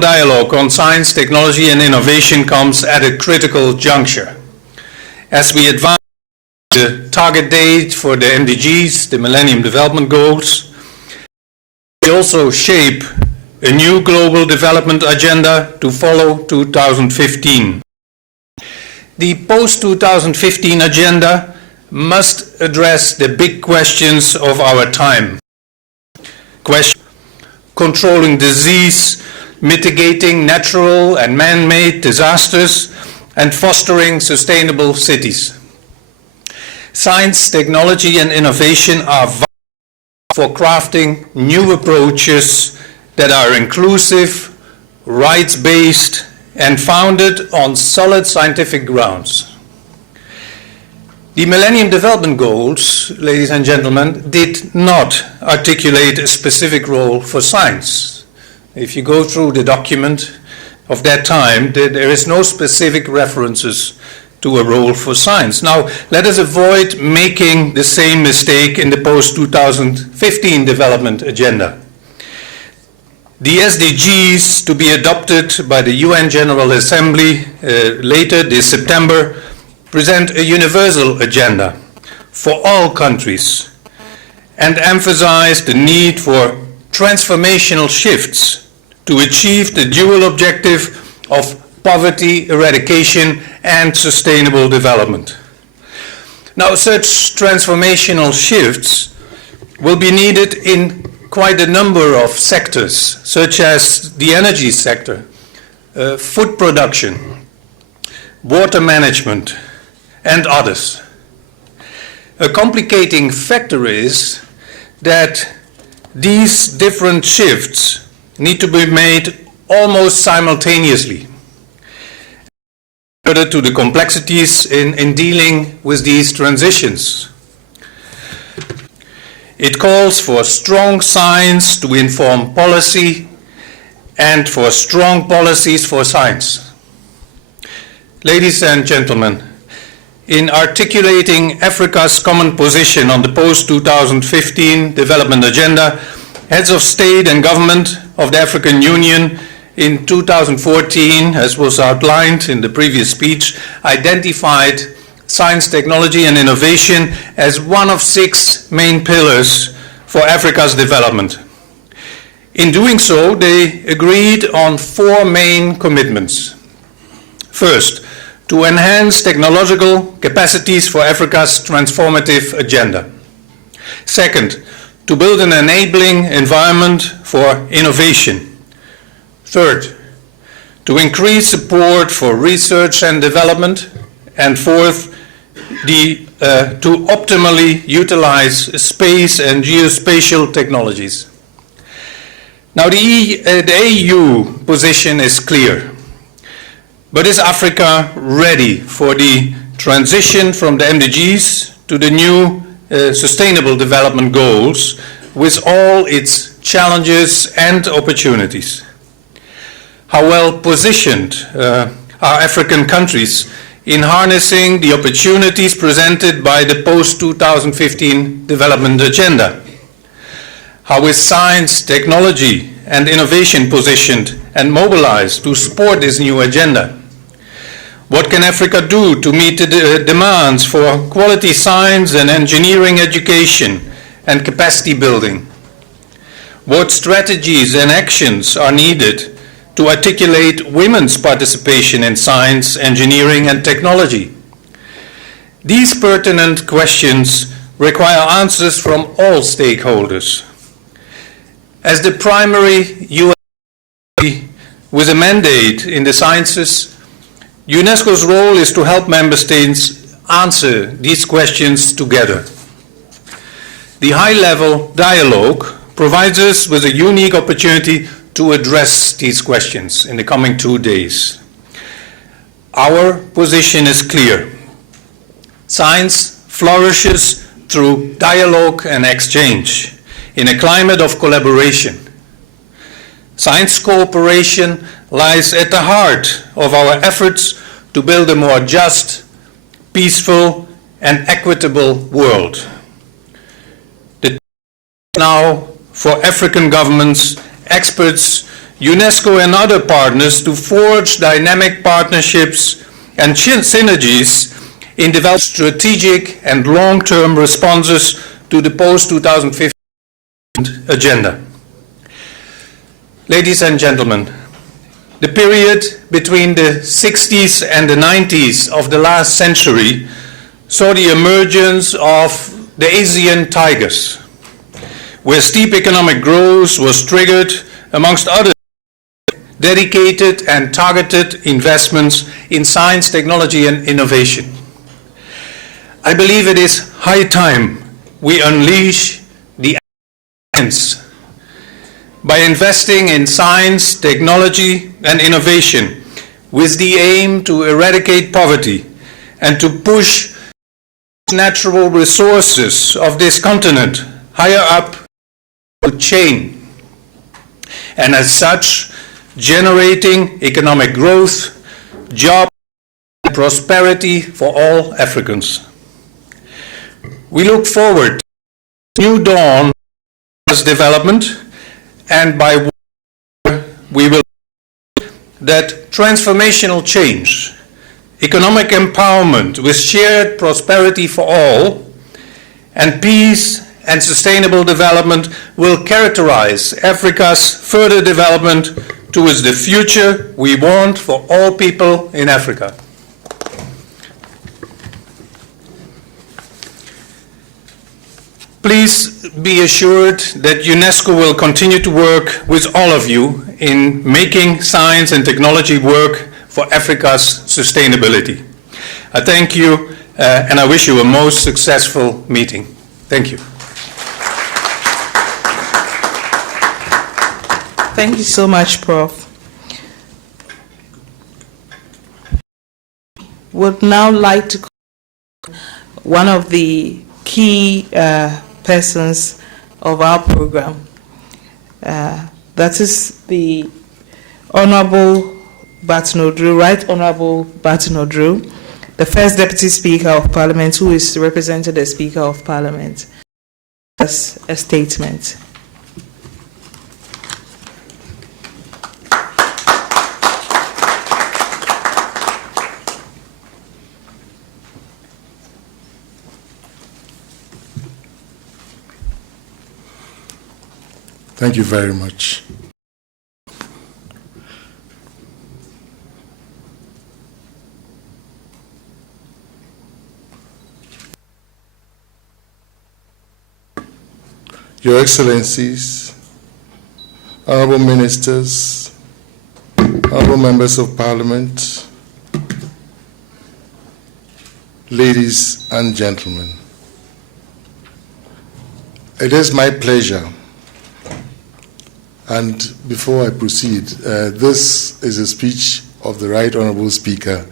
Dialogue on science, technology and innovation comes at a critical juncture. As we advance the target date for the MDGs, the Millennium Development Goals, we also shape a new global development agenda to follow 2015. The post-2015 agenda must address the big questions of our time. Controlling disease, mitigating natural and man-made disasters, and fostering sustainable cities. Science, technology and innovation are vital for crafting new approaches that are inclusive, rights-based, and founded on solid scientific grounds. The Millennium Development Goals, ladies and gentlemen, did not articulate a specific role for science. If you go through the document of that time, there is no specific references to a role for science. Now, let us avoid making the same mistake in the post-2015 development agenda. The SDGs to be adopted by the UN General Assembly later this September present a universal agenda for all countries and emphasize the need for transformational shifts to achieve the dual objective of poverty eradication and sustainable development. Now, such transformational shifts will be needed in quite a number of sectors, such as the energy sector, food production, water management, and others. A complicating factor is that these different shifts need to be made almost simultaneously. Further to the complexities in dealing with these transitions. It calls for strong science to inform policy and for strong policies for science. Ladies and gentlemen, in articulating Africa's common position on the post-2015 development agenda, heads of state and government of the African Union in 2014, as was outlined in the previous speech, identified science, technology and innovation as one of 6 main pillars for Africa's development. In doing so, they agreed on 4 main commitments. First, to enhance technological capacities for Africa's transformative agenda. Second, to build an enabling environment for innovation. Third, to increase support for research and development. And fourth, to optimally utilize space and geospatial technologies. Now, the AU position is clear. But is Africa ready for the transition from the MDGs to the new Sustainable Development Goals with all its challenges and opportunities? How well positioned are African countries in harnessing the opportunities presented by the post-2015 development agenda? How is science, technology and innovation positioned and mobilized to support this new agenda? What can Africa do to meet the demands for quality science and engineering education and capacity building? What strategies and actions are needed to articulate women's participation in science, engineering and technology? These pertinent questions require answers from all stakeholders. As the primary UN with a mandate in the sciences, UNESCO's role is to help member states answer these questions together. The high-level dialogue provides us with a unique opportunity to address these questions in the coming 2 days. Our position is clear. Science flourishes through dialogue and exchange in a climate of collaboration. Science cooperation lies at the heart of our efforts to build a more just, peaceful, and equitable world. The time now for African governments, experts, UNESCO and other partners to forge dynamic partnerships and synergies in developing strategic and long-term responses to the post-2015 agenda. Ladies and gentlemen, the period between the 60s and the 90s of the last century saw the emergence of the Asian tigers, where steep economic growth was triggered, amongst others, dedicated and targeted investments in science, technology, and innovation. I believe it is high time we unleash the science by investing in science, technology, and innovation with the aim to eradicate poverty and to push natural resources of this continent higher up the chain, and as such generating economic growth, jobs, and prosperity for all Africans. We look forward to a new dawn of this development, and by we will that transformational change, economic empowerment with shared prosperity for all, and peace and sustainable development will characterize Africa's further development towards the future we want for all people in Africa. Please be assured that UNESCO will continue to work with all of you in making science and technology work for Africa's sustainability. I thank you and I wish you a most successful meeting. Thank you. Thank you so much, Prof. Would now like to call one of the key persons of our program. That is the Honorable Barton Odru, Right Honorable Barton Odru, the first Deputy Speaker of Parliament, who is represented as Speaker of Parliament. As a statement. Thank you very much. Your Excellencies, Honorable Ministers, Honorable Members of Parliament, ladies and gentlemen, it is my pleasure. And before I proceed, this is a speech of the Right Honourable Speaker,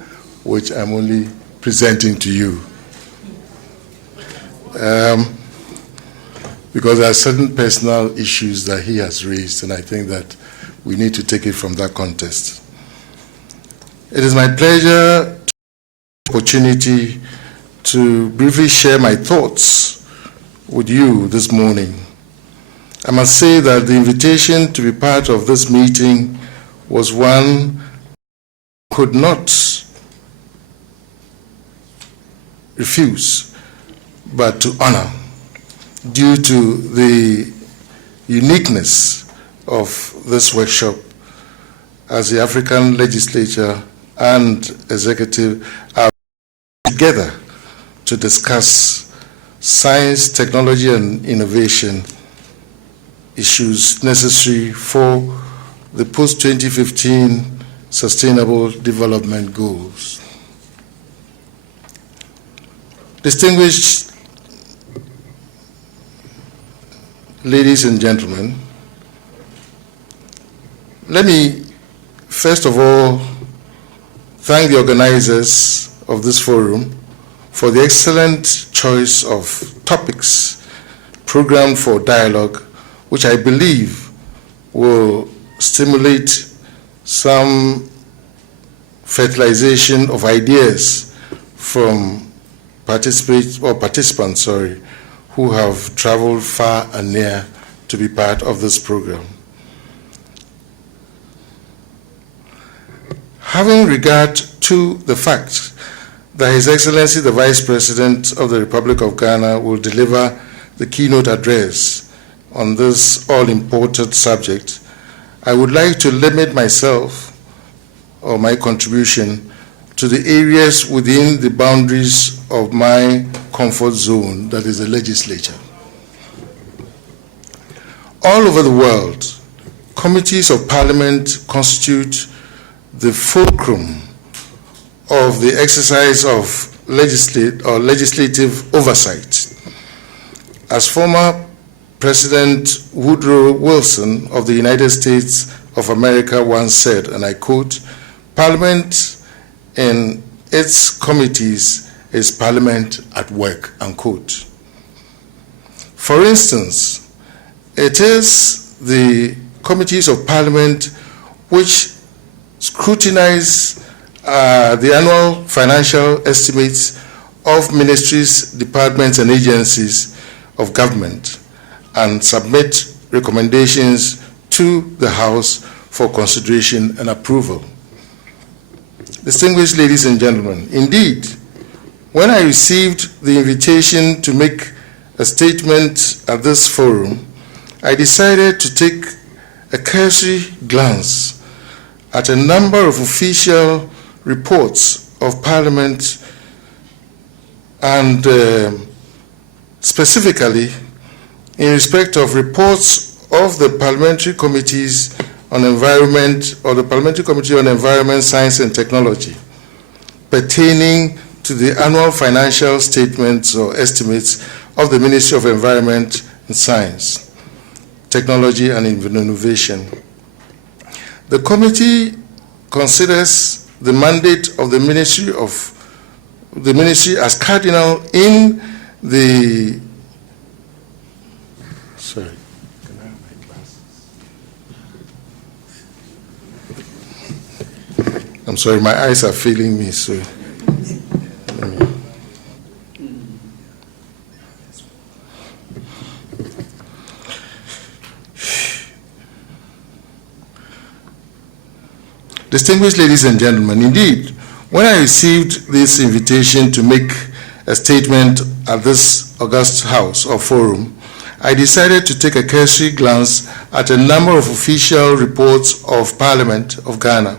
which I'm only presenting to you. Because there are certain personal issues that he has raised, and I think that we need to take it from that context. It is my pleasure to opportunity to briefly share my thoughts with you this morning. I must say that the invitation to be part of this meeting was one I could not refuse, but to honor, due to the uniqueness of this workshop as the African Legislature and Executive are together to discuss science, technology, and innovation issues necessary for the post-2015 Sustainable Development Goals. Distinguished ladies and gentlemen, let me first of all thank the organizers of this forum for the excellent choice of topics programmed for dialogue, which I believe will stimulate some fertilization of ideas from participants who have traveled far and near to be part of this program. Having regard to the fact that His Excellency the Vice President of the Republic of Ghana will deliver the keynote address on this all-important subject, I would like to limit myself or my contribution to the areas within the boundaries of my comfort zone, that is the legislature. All over the world, committees of parliament constitute the fulcrum of the exercise of legislative oversight. As former President Woodrow Wilson of the United States of America once said, and I quote, "Parliament in its committees is Parliament at work," unquote. For instance, it is the committees of Parliament which scrutinize the annual financial estimates of ministries, departments, and agencies of government and submit recommendations to the House for consideration and approval. Distinguished ladies and gentlemen, indeed, when I received the invitation to make a statement at this forum, I decided to take a cursory glance at a number of official reports of Parliament and specifically in respect of reports of the Parliamentary Committees on Environment or the Parliamentary Committee on Environment, Science and Technology pertaining to the annual financial statements or estimates of the Ministry of Environment and Science, Technology and Innovation. The committee considers the mandate of the ministry as cardinal in the I'm sorry, my eyes are failing me, so. Distinguished ladies and gentlemen, indeed, when I received this invitation to make a statement at this august house or forum, I decided to take a cursory glance at a number of official reports of Parliament of Ghana,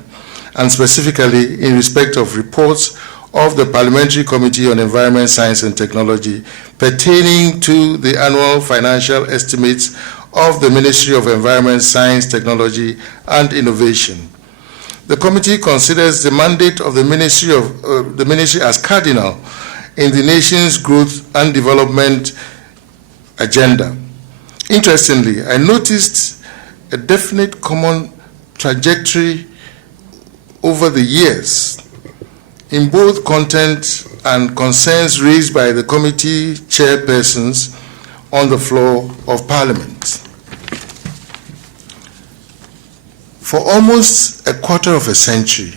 and specifically in respect of reports of the Parliamentary Committee on Environment, Science and Technology pertaining to the annual financial estimates of the Ministry of Environment, Science, Technology and Innovation. The committee considers the mandate of the ministry as cardinal in the nation's growth and development agenda. Interestingly, I noticed a definite common trajectory over the years in both content and concerns raised by the committee chairpersons on the floor of Parliament. For almost a quarter of a century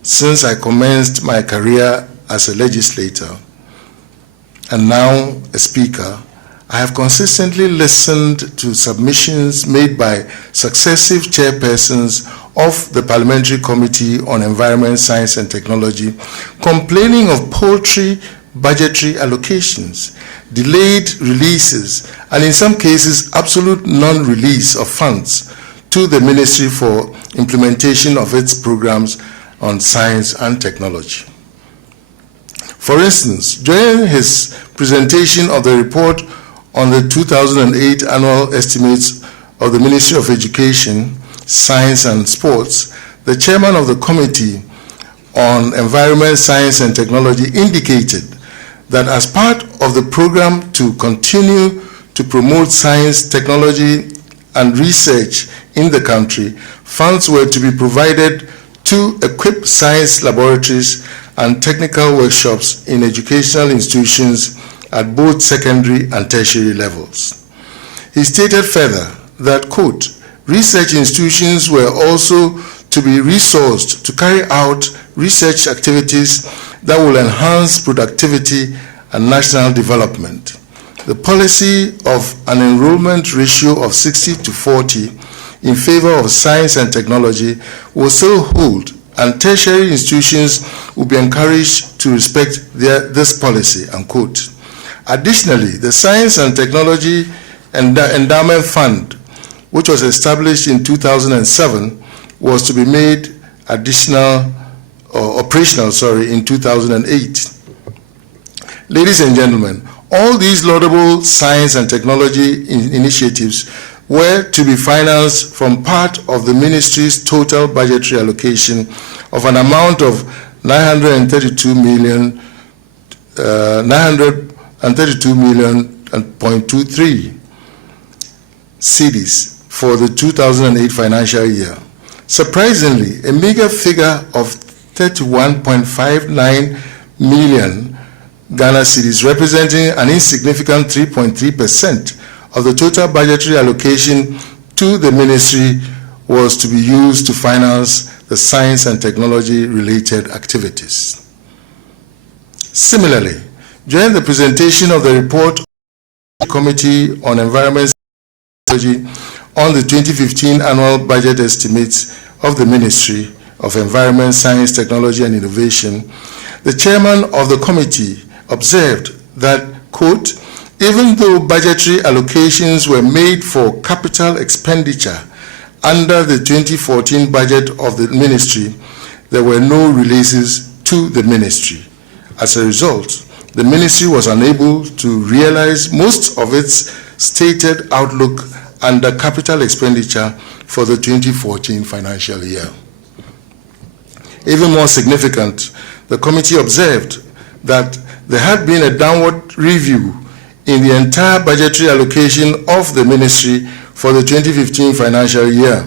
since I commenced my career as a legislator and now a speaker, I have consistently listened to submissions made by successive chairpersons of the Parliamentary Committee on Environment, Science and Technology complaining of paltry budgetary allocations, delayed releases, and in some cases, absolute non-release of funds to the ministry for implementation of its programs on science and technology. For instance, during his presentation of the report on the 2008 annual estimates of the Ministry of Education, Science and Sports, the chairman of the Committee on Environment, Science and Technology indicated that as part of the program to continue to promote science, technology and research in the country, funds were to be provided to equip science laboratories and technical workshops in educational institutions at both secondary and tertiary levels. He stated further that, quote, research institutions were also to be resourced to carry out research activities that will enhance productivity and national development. The policy of an enrollment ratio of 60 to 40 in favor of science and technology will still hold and tertiary institutions will be encouraged to respect this policy, unquote. Additionally, the Science and Technology Endowment Fund, which was established in 2007, was to be made operational in 2008. Ladies and gentlemen, all these laudable science and technology initiatives were to be financed from part of the ministry's total budgetary allocation of an amount of 932.23 cedis for the 2008 financial year. Surprisingly, a meager figure of 31.59 million Ghana cedis, representing an insignificant 3.3% of the total budgetary allocation to the ministry, was to be used to finance the science and technology related activities. Similarly, during the presentation of the report of the Committee on Environment and Technology on the 2015 annual budget estimates of the Ministry of Environment, Science, Technology and Innovation, the chairman of the committee observed that, quote, even though budgetary allocations were made for capital expenditure under the 2014 budget of the ministry, there were no releases to the ministry. As a result, the ministry was unable to realize most of its stated outlook under capital expenditure for the 2014 financial year. Even more significant, the committee observed that there had been a downward review in the entire budgetary allocation of the ministry for the 2015 financial year.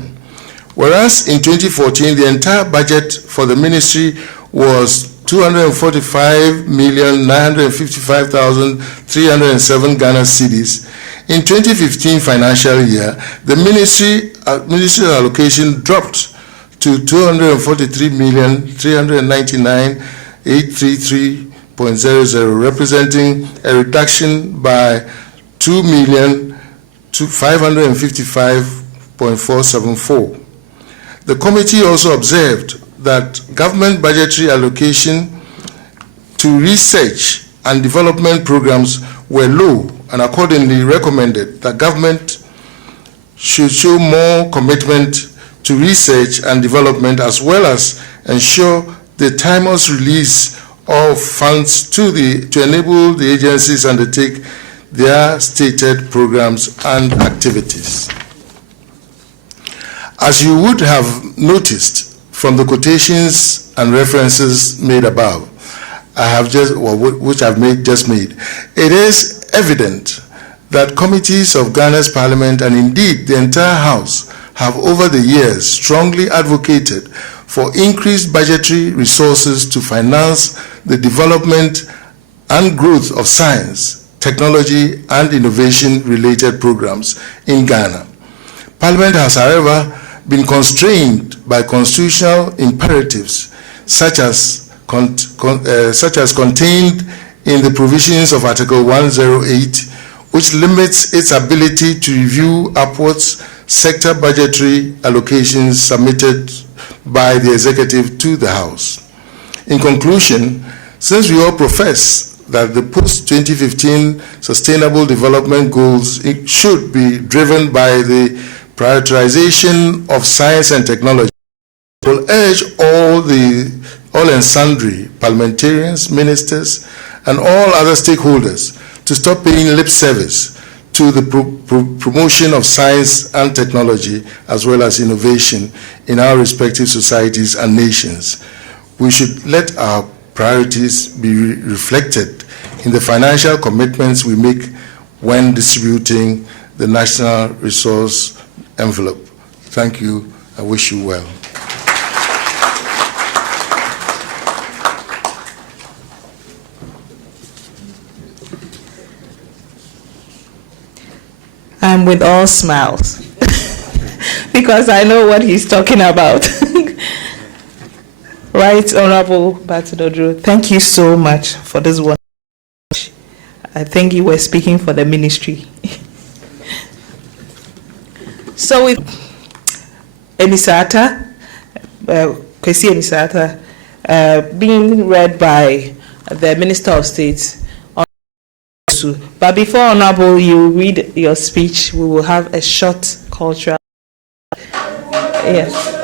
Whereas in 2014, the entire budget for the ministry was 245,955,307 Ghana cedis. In 2015 financial year, the ministry's allocation dropped to 243,399,833.00, representing a reduction by 2,555,474. The committee also observed that government budgetary allocation to research and development programs were low, and accordingly recommended that government should show more commitment to research and development, as well as ensure the timeless release of funds to enable the agencies undertake their stated programs and activities. As you would have noticed from the quotations and references made above, which I've just made, it is evident that committees of Ghana's Parliament, and indeed the entire House, have over the years strongly advocated for increased budgetary resources to finance the development and growth of science, technology, and innovation-related programs in Ghana. Parliament has, however, been constrained by constitutional imperatives such as contained in the provisions of Article 108, which limits its ability to review upwards sector budgetary allocations submitted by the executive to the House. In conclusion, since we all profess that the post-2015 Sustainable Development Goals should be driven by the prioritization of science and technology, I will urge all and sundry parliamentarians, ministers, and all other stakeholders to stop paying lip service to the promotion of science and technology, as well as innovation in our respective societies and nations. We should let our priorities be reflected in the financial commitments we make when distributing the national resource envelope. Thank you. I wish you well. I'm with all smiles because I know what he's talking about. Right, Honorable Batidodro, thank you so much for this one. I think you were speaking for the ministry. So with Emisata, Kwesi Misata, being read by the Minister of State. But before, Honorable, you read your speech, we will have a short cultural. Yes.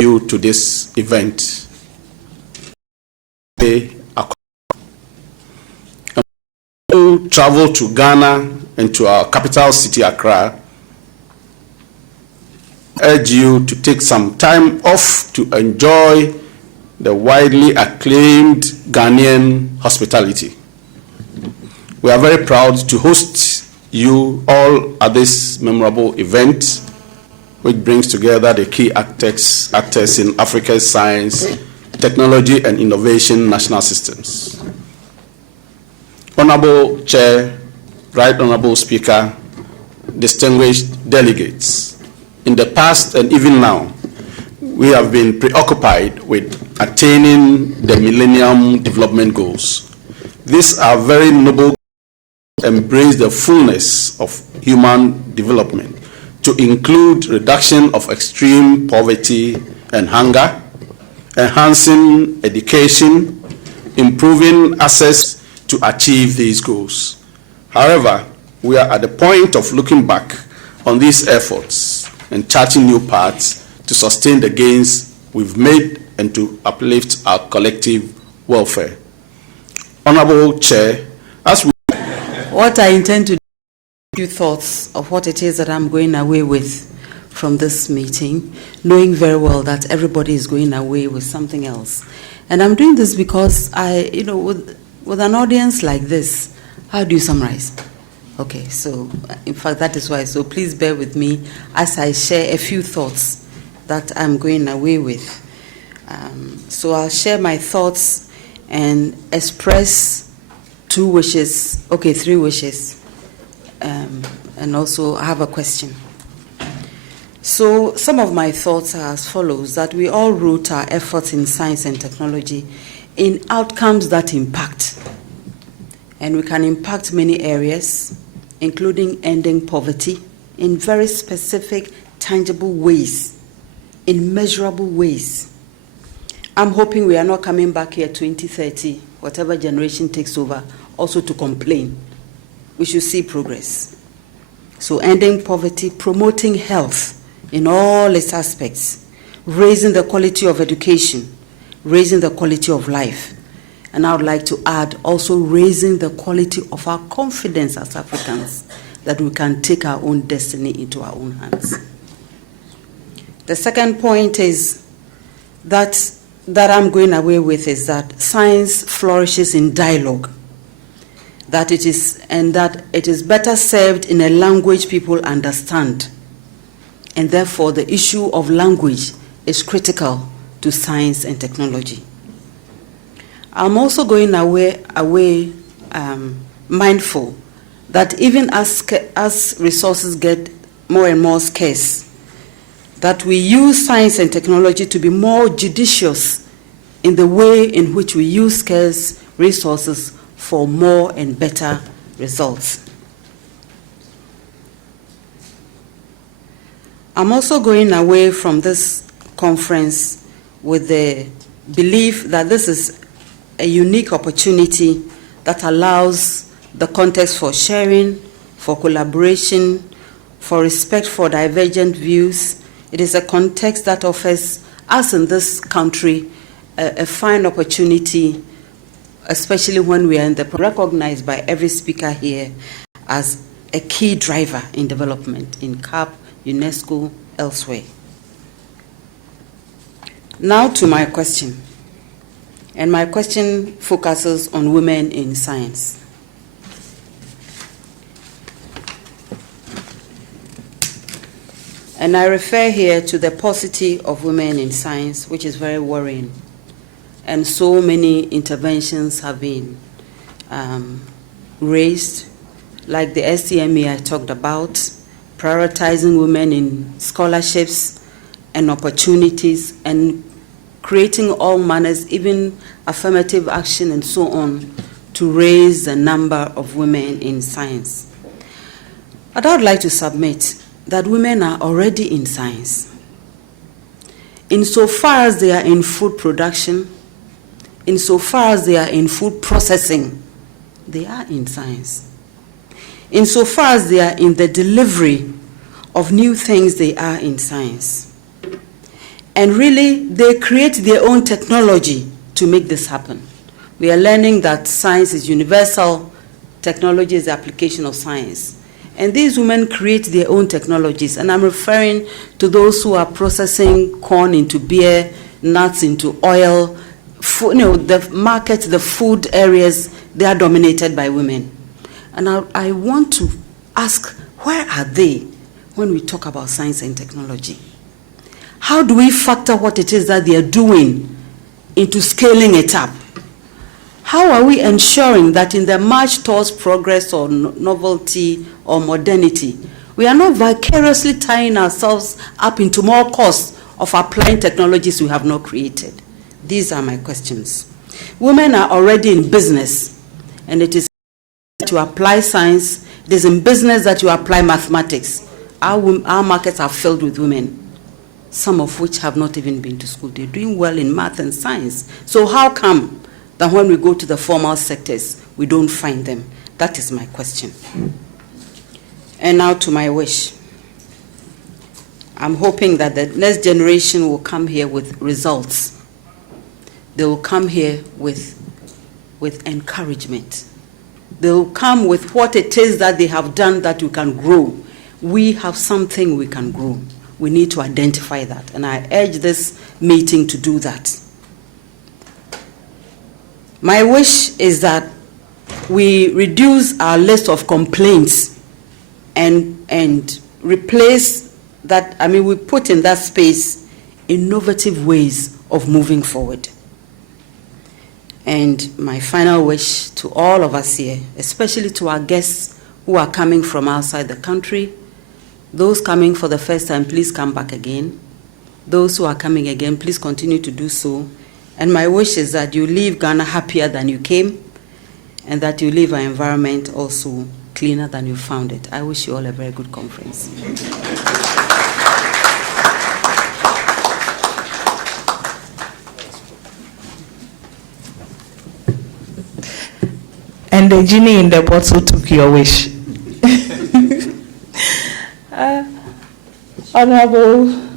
You to this event. Travel to Ghana and to our capital city, Accra. I urge you to take some time off to enjoy the widely acclaimed Ghanaian hospitality. We are very proud to host you all at this memorable event, which brings together the key actors in Africa's science, technology, and innovation national systems. Honorable Chair, Right Honorable Speaker, distinguished delegates, in the past and even now, we have been preoccupied with attaining the Millennium Development Goals. These are very noble goals that embrace the fullness of human development, to include reduction of extreme poverty and hunger, enhancing education, improving access to achieve these goals. However, we are at the point of looking back on these efforts and charting new paths to sustain the gains we've made and to uplift our collective welfare. Honorable Chair, as we... What I intend to do, a few thoughts of what it is that I'm going away with from this meeting, knowing very well that everybody is going away with something else. And I'm doing this because with an audience like this, how do you summarize? Okay, so in fact, that is why. So please bear with me as I share a few thoughts that I'm going away with. So I'll share my thoughts and express three wishes, and also I have a question. So some of my thoughts are as follows, that we all root our efforts in science and technology in outcomes that impact. And we can impact many areas, including ending poverty in very specific, tangible ways, in measurable ways. I'm hoping we are not coming back here 2030, whatever generation takes over, also to complain. We should see progress. So ending poverty, promoting health in all its aspects, raising the quality of education, raising the quality of life. And I would like to add also raising the quality of our confidence as Africans that we can take our own destiny into our own hands. The second point is that I'm going away with is that science flourishes in dialogue, that it is better served in a language people understand. And therefore, the issue of language is critical to science and technology. I'm also going away mindful that even as resources get more and more scarce, that we use science and technology to be more judicious in the way in which we use scarce resources for more and better results. I'm also going away from this conference with the belief that this is a unique opportunity that allows the context for sharing, for collaboration, for respect for divergent views. It is a context that offers us in this country a fine opportunity, especially when we are recognized by every speaker here as a key driver in development in CAP, UNESCO, elsewhere. Now to my question. And my question focuses on women in science. And I refer here to the paucity of women in science, which is very worrying. And so many interventions have been raised, like the STME I talked about, prioritizing women in scholarships and opportunities, and creating all manners, even affirmative action and so on, to raise the number of women in science. But I would like to submit that women are already in science. Insofar as they are in food production, insofar as they are in food processing, they are in science. Insofar as they are in the delivery of new things, they are in science. And really, they create their own technology to make this happen. We are learning that science is universal, technology is the application of science. And these women create their own technologies. And I'm referring to those who are processing corn into beer, nuts into oil. The market, the food areas, they are dominated by women. And I want to ask, where are they when we talk about science and technology? How do we factor what it is that they are doing into scaling it up? How are we ensuring that in the march towards progress or novelty or modernity, we are not vicariously tying ourselves up into more costs of applying technologies we have not created? These are my questions. Women are already in business, and it is to apply science. It is in business that you apply mathematics. Our markets are filled with women, some of which have not even been to school. They're doing well in math and science. So how come that when we go to the formal sectors, we don't find them? That is my question. And now to my wish. I'm hoping that the next generation will come here with results. They will come here with encouragement. They will come with what it is that they have done that we can grow. We have something we can grow. We need to identify that, and I urge this meeting to do that. My wish is that we reduce our list of complaints and replace that, we put in that space innovative ways of moving forward. And my final wish to all of us here, especially to our guests who are coming from outside the country, those coming for the first time, please come back again. Those who are coming again, please continue to do so. And my wish is that you leave Ghana happier than you came, and that you leave our environment also cleaner than you found it. I wish you all a very good conference. And the genie in the bottle took your wish. Honorable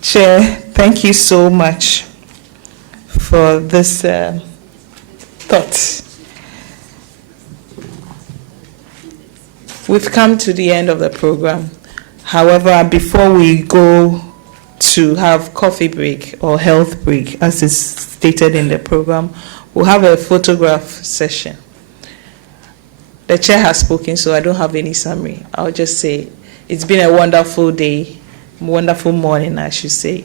Chair, thank you so much for this thought. We've come to the end of the program. However, before we go to have coffee break or health break, as is stated in the program, we'll have a photograph session. The chair has spoken, so I don't have any summary. I'll just say it's been a wonderful day, wonderful morning, I should say.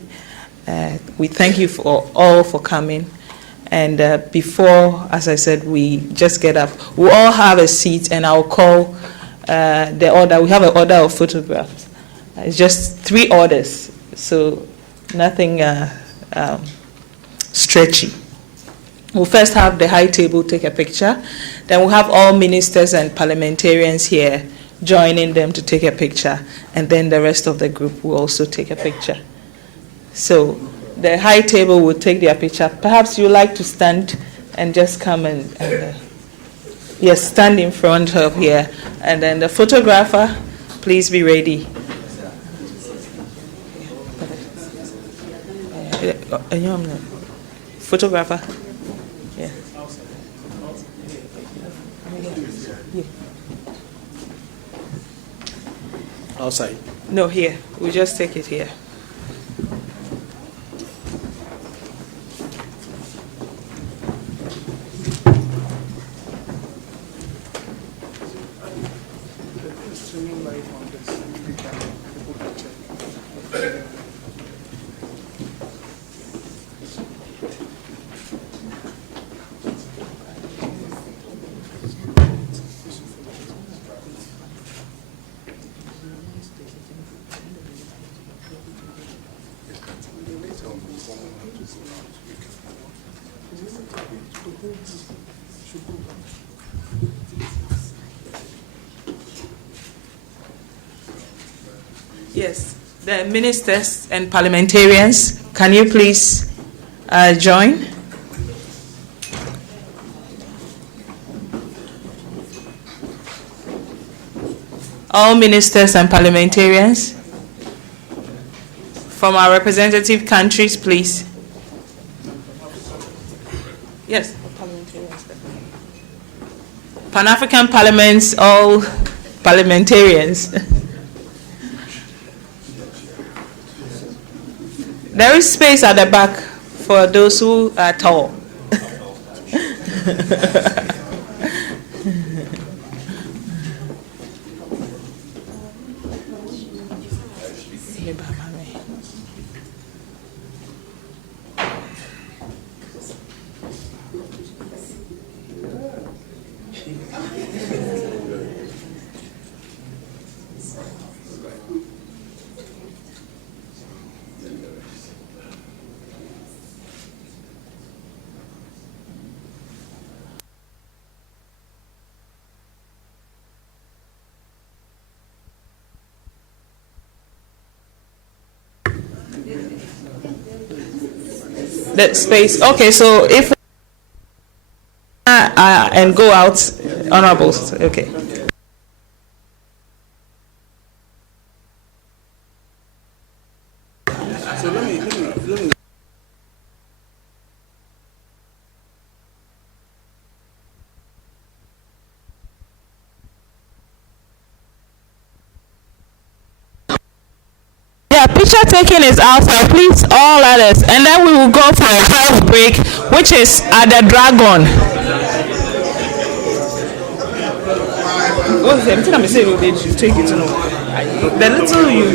We thank you all for coming. And before, as I said, we just get up. We'll all have a seat, and I'll call the order. We have an order of photographs. It's just 3 orders, so nothing stretchy. We'll first have the high table take a picture. Then we'll have all ministers and parliamentarians here joining them to take a picture. And then the rest of the group will also take a picture. So the high table will take their picture. Perhaps you'd like to stand and just come and yes, stand in front of here. And then the photographer, please be ready. Photographer. Yeah. Outside. No, here. We'll just take it here. Yes, the ministers and parliamentarians, can you please join? All ministers and parliamentarians from our representative countries, please. Yes, parliamentarians. Pan-African parliaments, all parliamentarians. There is space at the back for those who are tall. The space. Okay, so if and go out, honorables. Okay. So let me. Yeah, picture taking is outside. Please, all others, and then we will go for a health break, which is at the Dragon. What's the thing I'm saying? They should take it to know. The little you.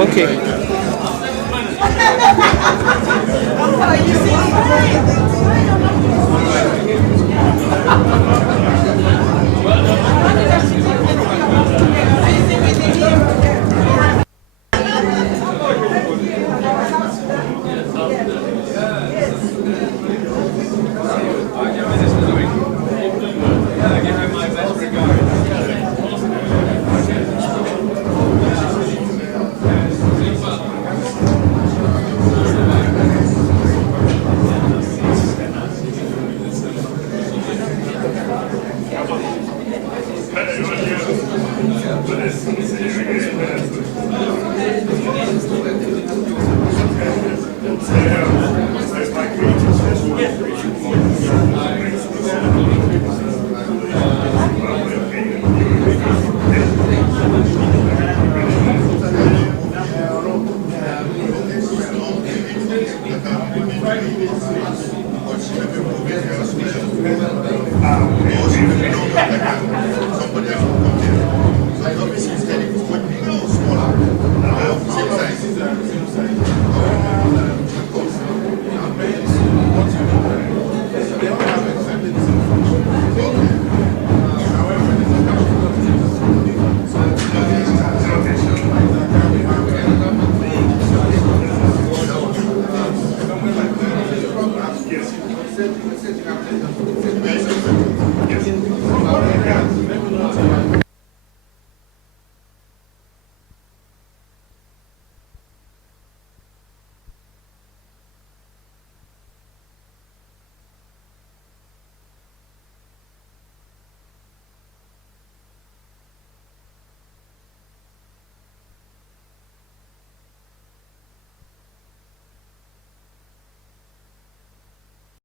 Okay. Yes.